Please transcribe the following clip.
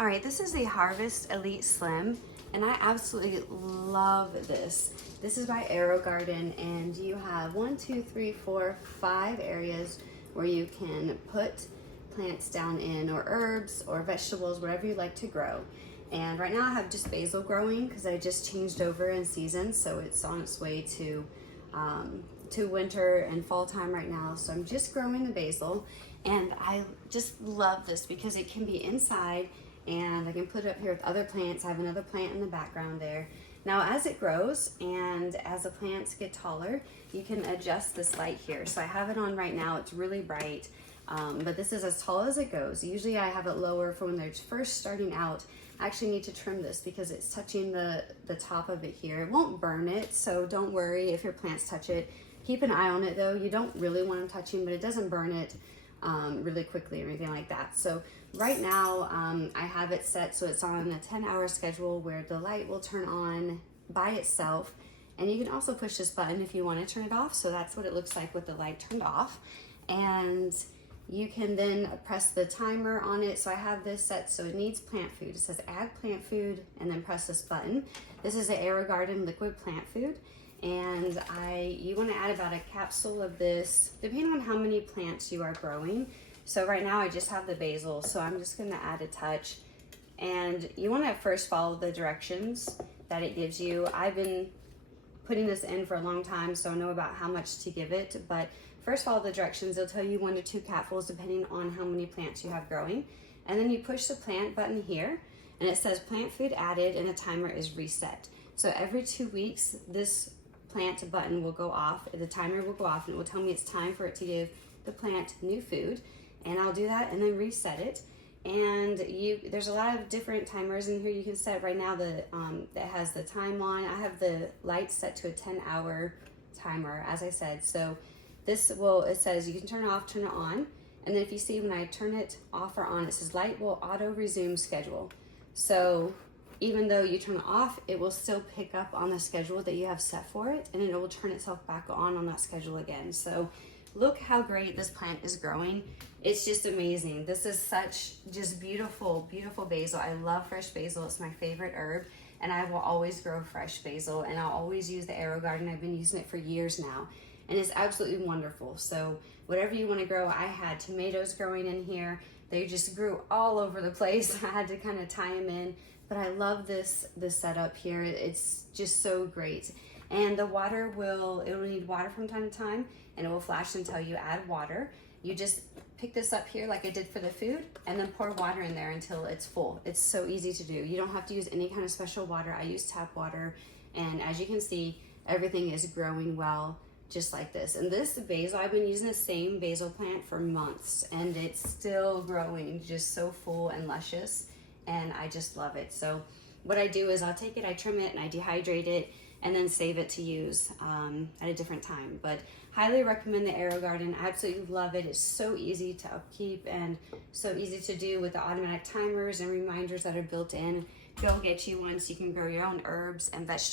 All right, this is the Harvest Elite Slim, and I absolutely love this. This is by AeroGarden, and you have 5 areas where you can put plants down in, or herbs or vegetables, whatever you like to grow. And right now I have just basil growing because I just changed over in season, so it's on its way to winter and fall time right now. So I'm just growing the basil, and I just love this because it can be inside and I can put it up here with other plants. I have another plant in the background there. Now as it grows and as the plants get taller, you can adjust this light here. So I have it on right now, it's really bright, but this is as tall as it goes. Usually I have it lower for when they're first starting out. I actually need to trim this because it's touching the top of it here. It won't burn it, so don't worry if your plants touch it. Keep an eye on it though. You don't really want them touching, but it doesn't burn it really quickly or anything like that. So right now I have it set so it's on a 10-hour schedule where the light will turn on by itself, and you can also push this button if you want to turn it off. So that's what it looks like with the light turned off, and you can then press the timer on it. So I have this set so it needs plant food. It says add plant food and then press this button. This is the AeroGarden liquid plant food, and you want to add about a capsule of this depending on how many plants you are growing. So right now I just have the basil, so I'm just going to add a touch, and you want to first follow the directions that it gives you. I've been putting this in for a long time, so I know about how much to give it, but first follow the directions. They'll tell you 1 to 2 capfuls depending on how many plants you have growing, and then you push the plant button here and it says plant food added and the timer is reset. So every 2 weeks this plant button will go off, the timer will go off, and it will tell me it's time for it to give the plant new food, and I'll do that and then reset it. And there's a lot of different timers in here you can set. Right now that has the time on. I have the light set to a 10-hour timer, as I said. So it says you can turn it off, turn it on, and then if you see when I turn it off or on, it says light will auto resume schedule. So even though you turn it off, it will still pick up on the schedule that you have set for it, and it will turn itself back on that schedule again. So look how great this plant is growing. It's just amazing. This is such just beautiful, beautiful basil. I love fresh basil. It's my favorite herb, and I will always grow fresh basil, and I'll always use the AeroGarden. I've been using it for years now, and it's absolutely wonderful. So whatever you want to grow, I had tomatoes growing in here. They just grew all over the place. I had to kind of tie them in, but I love this setup here. It's just so great. And the water it'll need water from time to time, and it will flash and tell you add water. You just pick this up here like I did for the food, and then pour water in there until it's full. It's so easy to do. You don't have to use any kind of special water. I use tap water, and as you can see, everything is growing well just like this. And this basil, I've been using the same basil plant for months, and it's still growing just so full and luscious, and I just love it. So what I do is I'll take it, I trim it, and I dehydrate it, and then save it to use at a different time. But highly recommend the AeroGarden. I absolutely love it. It's so easy to upkeep and so easy to do with the automatic timers and reminders that are built in. Go get you one so you can grow your own herbs and vegetables.